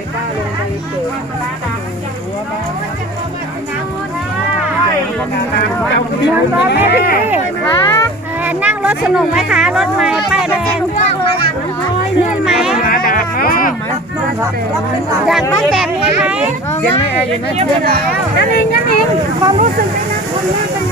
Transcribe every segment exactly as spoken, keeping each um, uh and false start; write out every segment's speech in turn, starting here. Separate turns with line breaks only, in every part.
ป้าลงไปเกิดหัวบ้าน
หนูรถแม่พี่ว้านั่งรถสนุกไหมคะรถใหม่ป้ายแดงเลื่อนไหมอยากนั่งแบบนี้ไหม
เย็นไหมแอร์เย็นไหมเย็นแล้ว
นั่นเองนั่นเองความรู้สึกเป็นนะคนแรกเป็น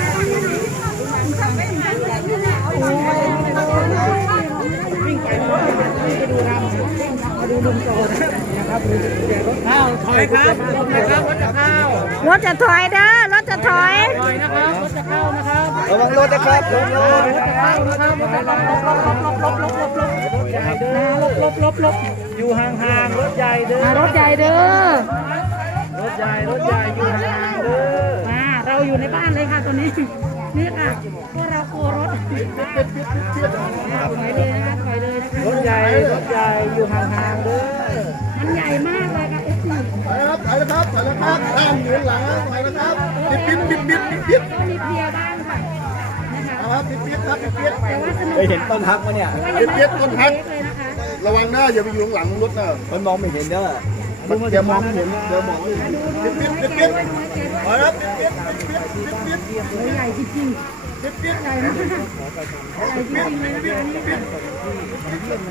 ข้าวถอยครับรถนะครับรถจะเข้าร
ถจะถอยเด้อรถจะถอย
ถอยนะครับรถจะเข้านะครับ
ระวังรถนะครับลงรถ
รถจะเข้านะครับรถจะเข้าลบลบลบลบลบลบรถใหญ่เด้อลบลบลบลบอยู่ห่างๆรถใหญ่เด้อ
รถใหญ่เด้อ
รถใหญ่รถใหญ่อยู่ห่างๆเด้อ
มาเราอยู่ในบ้านเลยค่ะตอนนี้นี่ค่ะพวกเรากลัวรถถอยเลยนะคะถอยเลยนะคะ
รถใหญ่รถใหญ่อยู่ห่างๆเด้อ
มันใหญ่มากเลยค่ะเอฟซี
ไปแล้วครับไปแล้วครับไปแล้วครับด้านหมุนหลังไปแล้วครับปิดปิดปิดปิดปิดปิด
ก็มีเพลียบ้างค่ะนะคะ
ครับปิดปิดครับปิดปิด
แต่ว่าสนุก
เคยเห็นต้นฮักไหมเนี่ย
ปิดปิดต้นฮัก
ระวังหน้าอย่าไปอยู่ข้างหลังรถนะมันมองไม่เห็นเด้อมันเดี๋ยวมองไม่เห็นเดี๋ยวมองไม่เห็นปิดปิดปิดปิดไปแล้วปิดปิดปิดปิดปิดปิด
ใหญ่จริง
ปิดปิด
ๆใหญ่มากใหญ่จริงๆเลยนะคะนี่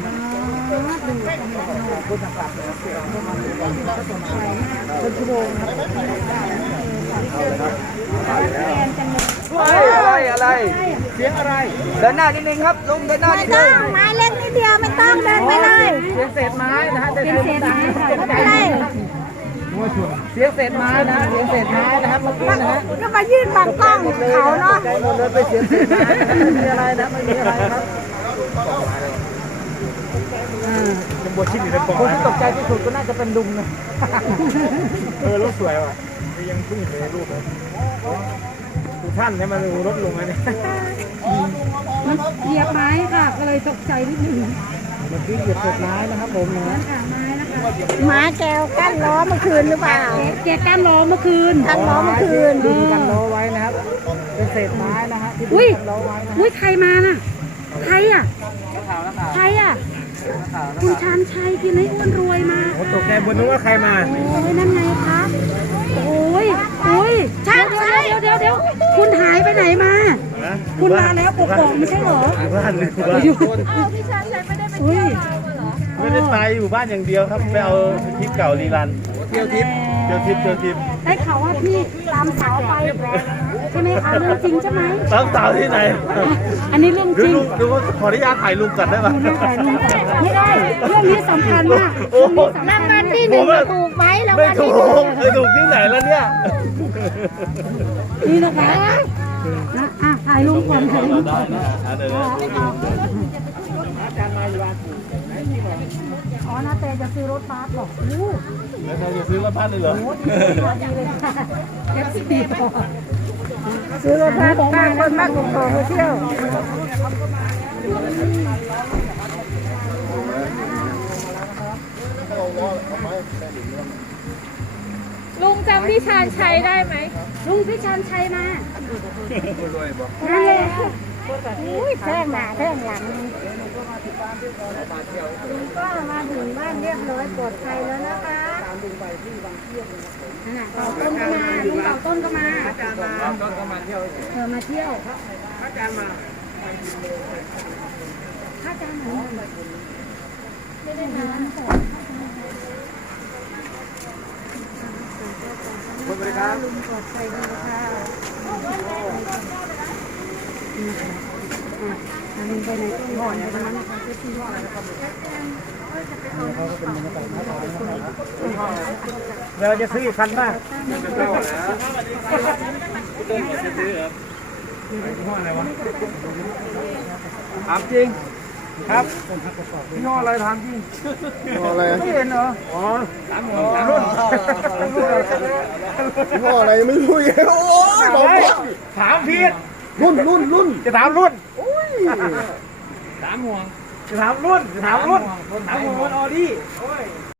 อะไรอะไรเสียงอะไรเดินหน้านิดนึงครับลุงเดินหน้า
ไม่
นิด
ต้
นึ
อง งไม้เล็กนิดเดียวไม่ต้องเดินไปเลย
เสียงเศษไม้นะฮะ
เป็นเศษไม้ค่ะไม่เป็นไร
เสียงเศษไม้นะเสียงเศษไม้นะครับเมื่อกี้นะฮะ
ก็มายื่นบังกล้องเขาเนาะ
ใจหมดเลยไปเสียงเศษไม้ไม่มีอะไรนะไม่มีอะไรครับคนที่ตกใจที่สุดก็น่าจะเป็นลุงนะเออรถสวยว่ะยังเพิ่งเห็นรูปเลยทุกท่านให้มาดูรถลุงอันนี้
มันเหยียบไม้ค่ะก็เลยตกใจนิดหนึ่ง
เมื่อกี้เหยียบเศษไม้นะครับผมนะ
ค่ะไม้นะคะหมาแกวกั้นล้อเมื่อคืนหรือเปล่าแกกั้นล้อเมื่อคืนกั้นล้อเมื่อคืน
ดึงกันล้อไว้นะครับ เป็นเศษไม้นะฮะที่ดึ
อุ้ย
งกันล้อไว้นะ
อุ้ยใครมาน่ะใครอ่ะ
ข่าวนะข่าว
ใครอ่ะคุณชานชัยกินให้อ้วนรวยมา
โอ้ตกใจบนนึกว่าใครมา
โอ้ยนั่นไงคะโอ้ยโอ้ยชานชัยเดี๋ยวเดี๋ยวเดี๋ยวคุณหายไปไหนมา คุณมาแล้วปกป้องไม่ใช่เหรอ
บ้านเลยบ้าน
อยู่
พี่ชายชัยไม่ได้ไป
อุ้ย
ไม่ได้ไปอยู่บ้านอย่างเดียวครับไปเอาคลิปเก่ารีรันเที่ยวทิปเที่ยวทิปเที่ยวทิป
ได้ข่าวว่าพี่ตามสาวไปใช่ไหมคะเรื่องจริงใช่ไหม
สาวสาวที่ไหน
อันนี้เรื่อง
ดู
จริง
ลุงดูว่าขออนุญาตถ่ายลุงก่อนได้ไหม
ดูเรื่องถ่ายรูปก่อนไม่ได้เรื่องนี้สำคัญมาก
โอ้โห
รางวัลที่หนึ่งถูกไหมราง
ไม่
วัล
ถู
ที่หนึ่ง
กไม่ถูกที่ไหนแล้วเนี่ย
นี่นะคะนะอ่ะถ่ายรูปก่อนถ่ายรูปก่อน
เดี๋ยว
อ๋อนาเตจะซื้อรถบัสหรอกอู้
แล้วเราจะซื้อรถบัสเลยเหรอ
ดีเลยค่ะเอฟซีบอกซื้อรถบัสบ้านคนมากกว่าของไปเที่ยว
ลุงจำพี่ชาญชัยได้ไหม
ลุงพี่ชันชัยมานั่นเลยอุ้ยแท่งหน้าแท่งหลังลุงก็มาถึงบ้านเรียบร้อยปลอดภัยแล้วนะคะนั่นน่ะต่อต้นก็มาลุงต่อต้นก็มาต้นก็มาเที่ยวเออมาเที่ยวพระอาจารย์มาพระอาจารย์มาไม่ได้นานก่อนสวัสดีครับลุงปลอดภัยดีค่ะลุงไปไหนก็ก่อนไปนั้นนะคะจะที่ว่า
เราจะซื้ออีกคันบ้างถามจริงครับพี่น้ออะไรถามจริง
อะไร
ไม่เห็นเหรออ๋อสามหัวสามรุ่น
พ่ออะไรไม่รู้อีกโอ้ยบอกว่า
ถามพีด
รุ่นรุ่นรุ่น
จะถามรุ่นสามห่วงจะถามรุ่นจะถามรุ่นถามห่วงบนออดี้